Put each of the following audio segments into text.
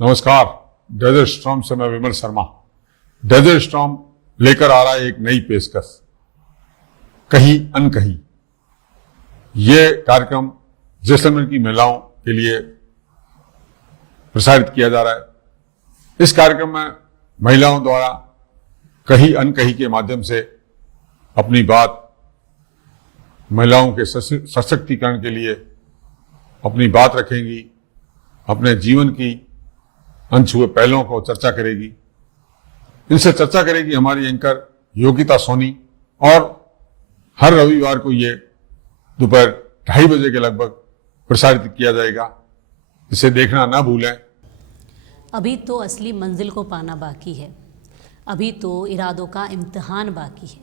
नमस्कार। Desert storm से मैं विमल शर्मा। डेजर्ट स्टॉर्म लेकर आ रहा है एक नई पेशकश, कहीं अनकहीं। ये कार्यक्रम जैसलमेर की महिलाओं के लिए प्रसारित किया जा रहा है। इस कार्यक्रम में महिलाओं द्वारा कहीं अनकहीं के माध्यम से अपनी बात महिलाओं के सशक्तिकरण के लिए अपनी बात रखेंगी, अपने जीवन की अनछुए पहलुओं को चर्चा करेगी। इनसे चर्चा करेगी हमारी एंकर योगिता सोनी, और हर रविवार को ये दोपहर 2:30 बजे के लगभग प्रसारित किया जाएगा। इसे देखना ना भूलें। अभी तो असली मंजिल को पाना बाकी है, अभी तो इरादों का इम्तिहान बाकी है।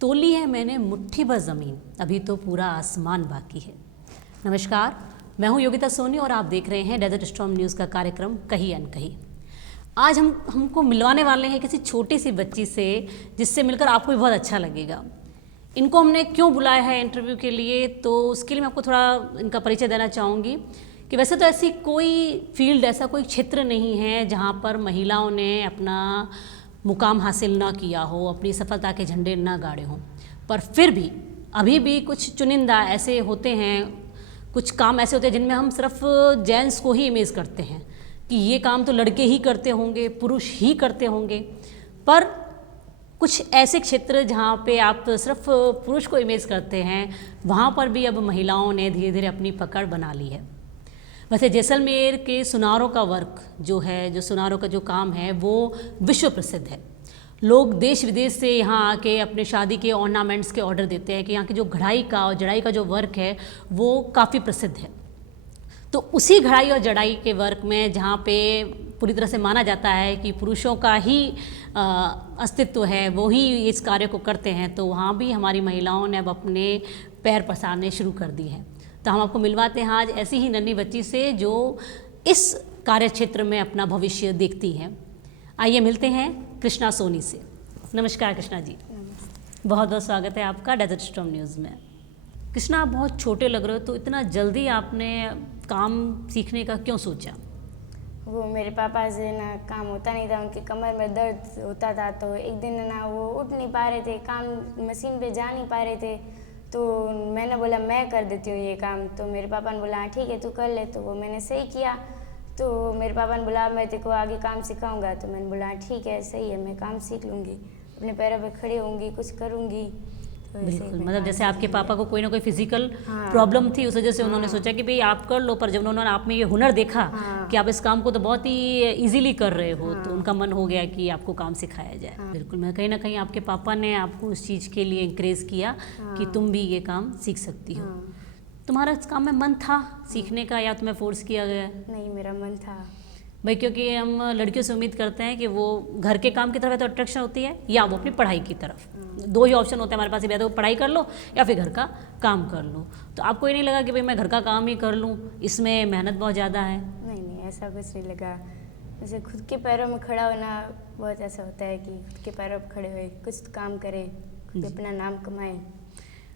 तोली है मैंने मुट्ठी भर ज़मीन, अभी तो पूरा आसमान बाकी है। नमस्कार, मैं हूं योगिता सोनी और आप देख रहे हैं डेजर्ट स्टॉर्म न्यूज़ का कार्यक्रम कहीं अनकहीं। आज हमको मिलवाने वाले हैं किसी छोटी सी बच्ची से, जिससे मिलकर आपको भी बहुत अच्छा लगेगा। इनको हमने क्यों बुलाया है इंटरव्यू के लिए, तो उसके लिए मैं आपको थोड़ा इनका परिचय देना चाहूँगी कि वैसे तो ऐसी कोई फील्ड, ऐसा कोई क्षेत्र नहीं है जहाँ पर महिलाओं ने अपना मुकाम हासिल ना किया हो, अपनी सफलता के झंडे ना गाड़े हों। पर फिर भी अभी भी कुछ चुनिंदा ऐसे होते हैं, कुछ काम ऐसे होते हैं जिनमें हम सिर्फ जेंट्स को ही इमेज करते हैं कि ये काम तो लड़के ही करते होंगे, पुरुष ही करते होंगे। पर कुछ ऐसे क्षेत्र जहाँ पे आप सिर्फ पुरुष को इमेज करते हैं, वहाँ पर भी अब महिलाओं ने धीरे धीरे अपनी पकड़ बना ली है। वैसे जैसलमेर के सुनारों का वर्क जो है, जो सुनारों का जो काम है, वो विश्व प्रसिद्ध है। लोग देश विदेश से यहाँ आके अपने शादी के ऑर्नामेंट्स के ऑर्डर देते हैं कि यहाँ की जो घड़ाई का और जड़ाई का जो वर्क है वो काफ़ी प्रसिद्ध है। तो उसी घड़ाई और जड़ाई के वर्क में जहाँ पे पूरी तरह से माना जाता है कि पुरुषों का ही अस्तित्व है, वो ही इस कार्य को करते हैं, तो वहाँ भी हमारी महिलाओं ने अब अपने पैर पसारने शुरू कर दिए हैं। तो हम आपको मिलवाते हैं आज ऐसी ही नन्ही बच्ची से जो इस कार्य क्षेत्र में अपना भविष्य देखती हैं। आइए मिलते हैं कृष्णा सोनी से। नमस्कार कृष्णा जी। बहुत बहुत स्वागत है आपका डेजर्ट स्टॉर्म न्यूज़ में। कृष्णा, आप बहुत छोटे लग रहे हो, तो इतना जल्दी आपने काम सीखने का क्यों सोचा? वो मेरे पापा से ना काम होता नहीं था, उनकी कमर में दर्द होता था। तो एक दिन ना वो उठ नहीं पा रहे थे, काम मशीन पे जा नहीं पा रहे थे। तो मैंने बोला मैं कर देती हूँ ये काम। तो मेरे पापा ने बोला ठीक है तू कर ले। तो वो मैंने सही किया। तो मेरे पापा ने बोला मैं तेरे को आगे काम सिखाऊंगा। तो मैंने बोला ठीक है, सही है, मैं काम सीख लूँगी, अपने पैरों पे खड़ी होंगी, कुछ करूँगी। तो बिल्कुल, मतलब जैसे आपके पापा को कोई ना कोई फिजिकल प्रॉब्लम थी, उस वजह से उन्होंने सोचा कि भाई आप कर लो। पर जब उन्होंने आप में ये हुनर देखा कि आप इस काम को तो बहुत ही इजीली कर रहे हो, तो उनका मन हो गया कि आपको काम सिखाया जाए। बिल्कुल, मैं कहीं ना कहीं आपके पापा ने आपको उस चीज़ के लिए इंकरेज किया कि तुम भी ये काम सीख सकती हो। तुम्हारा इस काम में मन था सीखने का, या तुम्हें फोर्स किया गया? नहीं, मेरा मन था भाई, क्योंकि हम लड़कियों से उम्मीद करते हैं कि वो घर के काम की तरफ तो अट्रैक्शन होती है, या वो अपनी पढ़ाई की तरफ। दो ही ऑप्शन होते हैं हमारे पास, या तो पढ़ाई कर लो या फिर घर का काम कर लो। तो आपको ये नहीं लगा कि भाई मैं घर का काम ही कर लूँ, इसमें मेहनत बहुत ज़्यादा है? नहीं, ऐसा कुछ नहीं लगा। जैसे खुद के पैरों में खड़ा होना बहुत ऐसा होता है कि खुद के पैरों पर खड़े हुए कुछ काम करें, खुद अपना नाम कमाएं।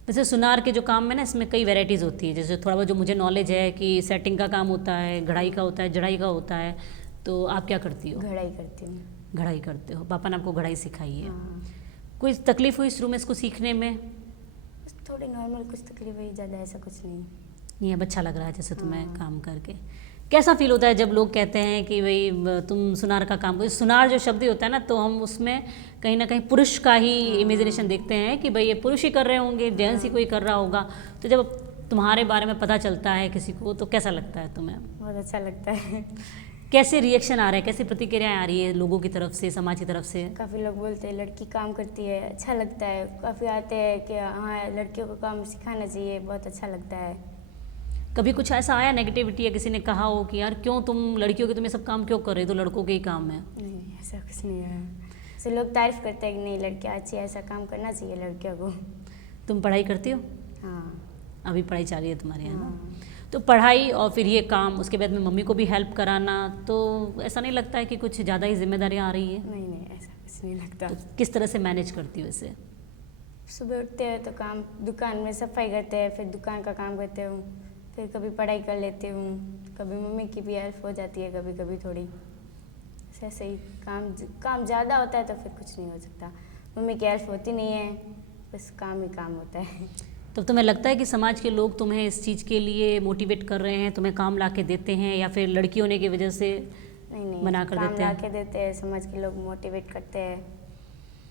वैसे सुनार के जो काम में ना, इसमें कई वैराइटीज़ होती है। जैसे थोड़ा बहुत जो मुझे नॉलेज है कि सेटिंग का काम होता है, घड़ाई का होता है, जड़ाई का होता है। तो आप क्या करती हो? घड़ाई करती हूँ। घड़ाई करते हो। पापा ने आपको घड़ाई सिखाई है। कोई तकलीफ हुई शुरू में इसको सीखने में? थोड़ी नॉर्मल कुछ तकलीफ हुई, ज़्यादा ऐसा कुछ नहीं। ये अब अच्छा लग रहा है जैसे तुम्हें काम करके? कैसा फील होता है जब लोग कहते हैं कि भाई तुम सुनार का काम करो? सुनार जो शब्द होता है ना, तो हम उसमें कहीं ना कहीं पुरुष का ही इमेजिनेशन देखते हैं कि भाई ये पुरुष ही कर रहे होंगे, जेंट्स ही कोई कर रहा होगा। तो जब तुम्हारे बारे में पता चलता है किसी को, तो कैसा लगता है तुम्हें? बहुत अच्छा लगता है। कैसे रिएक्शन आ रहे हैं, कैसी प्रतिक्रियाएं आ रही है लोगों की तरफ से, समाज की तरफ से? काफ़ी लोग बोलते हैं लड़की काम करती है, अच्छा लगता है। काफ़ी आते हैं कि हाँ लड़कियों को काम सिखाना चाहिए, बहुत अच्छा लगता है। कभी कुछ ऐसा आया नेगेटिविटी, या किसी ने कहा हो कि यार क्यों तुम लड़कियों के, तुम ये सब काम क्यों कर रहे हो, तो लड़कों के ही काम है? नहीं, ऐसा कुछ नहीं है। ऐसे लोग तारीफ करते हैं कि नहीं लड़कियाँ अच्छी है, ऐसा काम करना चाहिए लड़कियों को। तुम पढ़ाई करती हो? हाँ, अभी पढ़ाई चालू है तुम्हारे यहाँ ना? तो पढ़ाई और फिर ये काम, उसके बाद में मम्मी को भी हेल्प कराना, तो ऐसा नहीं लगता है कि कुछ ज़्यादा ही जिम्मेदारियाँ आ रही है? नहीं, ऐसा कुछ नहीं लगता। तो किस तरह से मैनेज करती हो इसे? सुबह उठते हैं तो दुकान में सफाई करते हैं, फिर दुकान का काम करते हूँ, फिर कभी पढ़ाई कर लेती हूँ। कभी मम्मी की भी हेल्प हो जाती है, कभी कभी थोड़ी ऐसे ही। काम ज़्यादा होता है तो फिर कुछ नहीं हो सकता, मम्मी की हेल्प होती नहीं है, बस काम ही काम होता है। तो तुम्हें लगता है कि समाज के लोग तुम्हें इस चीज़ के लिए मोटिवेट कर रहे हैं, तुम्हें काम ला के देते हैं, या फिर लड़की होने की वजह से नहीं मना कर काम देते ला हैं? के देते हैं, समाज के लोग मोटिवेट करते हैं,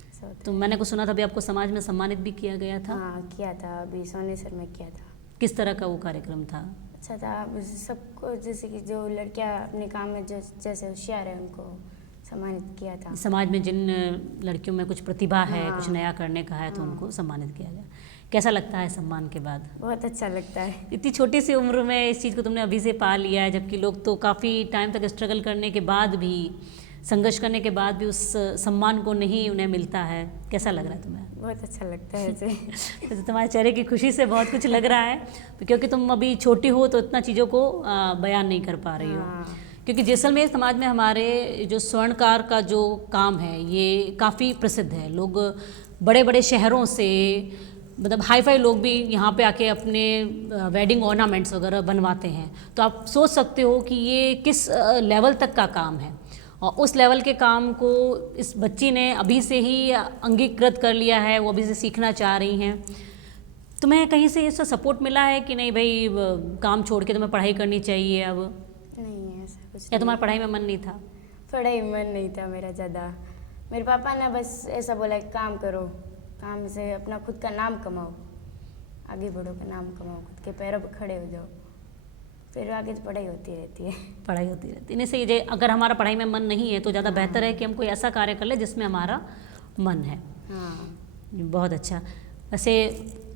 ऐसा होता तो मैंने कुछ सुना था अभी आपको समाज में सम्मानित भी किया गया है। था। हाँ किया था, अभी सोनेसर में किया था। किस तरह का वो कार्यक्रम था? अच्छा था, सबको जैसे कि जो लड़कियां अपने काम में जो जैसे होशियार है उनको सम्मानित किया था। समाज में जिन लड़कियों में कुछ प्रतिभा है, हाँ। कुछ नया करने का है, तो हाँ। उनको सम्मानित किया गया। कैसा लगता है सम्मान के बाद? बहुत अच्छा लगता है। इतनी छोटी सी उम्र में इस चीज़ को तुमने अभी से पा लिया है, जबकि लोग तो काफ़ी टाइम तक स्ट्रगल करने के बाद भी, संघर्ष करने के बाद भी उस सम्मान को नहीं उन्हें मिलता है। कैसा लग रहा है तुम्हें? बहुत अच्छा लगता है ऐसे। तो तुम्हारे चेहरे की खुशी से बहुत कुछ लग रहा है, क्योंकि तुम अभी छोटी हो तो इतना चीज़ों को बयान नहीं कर पा रही हो। हाँ। क्योंकि जैसलमेर समाज में हमारे जो स्वर्णकार का जो काम है ये काफ़ी प्रसिद्ध है। लोग बड़े बड़े शहरों से, मतलब हाई फाई लोग भी यहाँ पे आके अपने वेडिंग ऑर्नामेंट्स वगैरह बनवाते हैं। तो आप सोच सकते हो कि ये किस लेवल तक का काम है, और उस लेवल के काम को इस बच्ची ने अभी से ही अंगीकृत कर लिया है, वो अभी से सीखना चाह रही हैं। तुम्हें कहीं से इसका सपोर्ट मिला है कि नहीं भाई काम छोड़ के तुम्हें पढ़ाई करनी चाहिए अब, नहीं ऐसा कुछ या तुम्हारा पढ़ाई में मन नहीं था? पढ़ाई में मन नहीं था मेरा ज़्यादा। मेरे पापा ने बस ऐसा बोला कि काम करो, काम से अपना खुद का नाम कमाओ, आगे बढ़ो, का नाम कमाओ, खुद के पैरों पर खड़े हो जाओ, फिर आगे तो पढ़ाई होती रहती है। पढ़ाई होती रहती है। इन्हें से अगर हमारा पढ़ाई में मन नहीं है तो ज़्यादा बेहतर है कि हम कोई ऐसा कार्य कर ले जिसमें हमारा मन है। हाँ। बहुत अच्छा। वैसे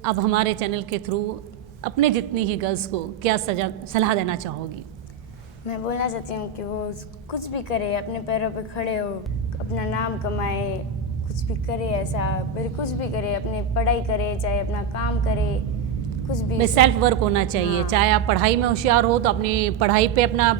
अब हमारे चैनल के थ्रू अपने जितनी ही गर्ल्स को क्या सलाह देना चाहोगी? मैं बोलना चाहती हूँ कि वो कुछ भी करे, अपने पैरों पे खड़े हो, अपना नाम कमाए, कुछ भी करे, ऐसा फिर कुछ भी करे, अपने पढ़ाई करे, चाहे अपना काम करे, कुछ भी। सेल्फ वर्क होना चाहिए। हाँ। चाहे आप पढ़ाई में होशियार हो तो अपनी पढ़ाई पे अपना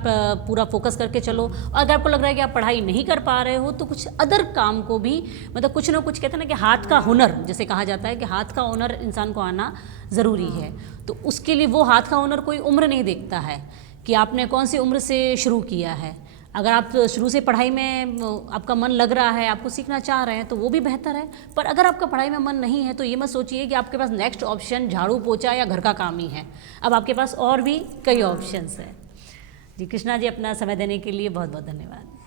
पूरा फोकस करके चलो, और अगर आपको लग रहा है कि आप पढ़ाई नहीं कर पा रहे हो तो कुछ अदर काम को भी, मतलब कुछ ना कुछ, कहते हैं ना कि हाथ का हुनर, जैसे कहा जाता है कि हाथ का हुनर इंसान को आना ज़रूरी है। तो उसके लिए वो हाथ का हुनर कोई उम्र नहीं देखता है कि आपने कौन सी उम्र से शुरू किया है। अगर आप शुरू से पढ़ाई में आपका मन लग रहा है, आपको सीखना चाह रहे हैं, तो वो भी बेहतर है। पर अगर आपका पढ़ाई में मन नहीं है तो ये मत सोचिए कि आपके पास नेक्स्ट ऑप्शन झाड़ू पोछा या घर का काम ही है। अब आपके पास और भी कई ऑप्शंस हैं। जी कृष्णा जी, अपना समय देने के लिए बहुत बहुत धन्यवाद।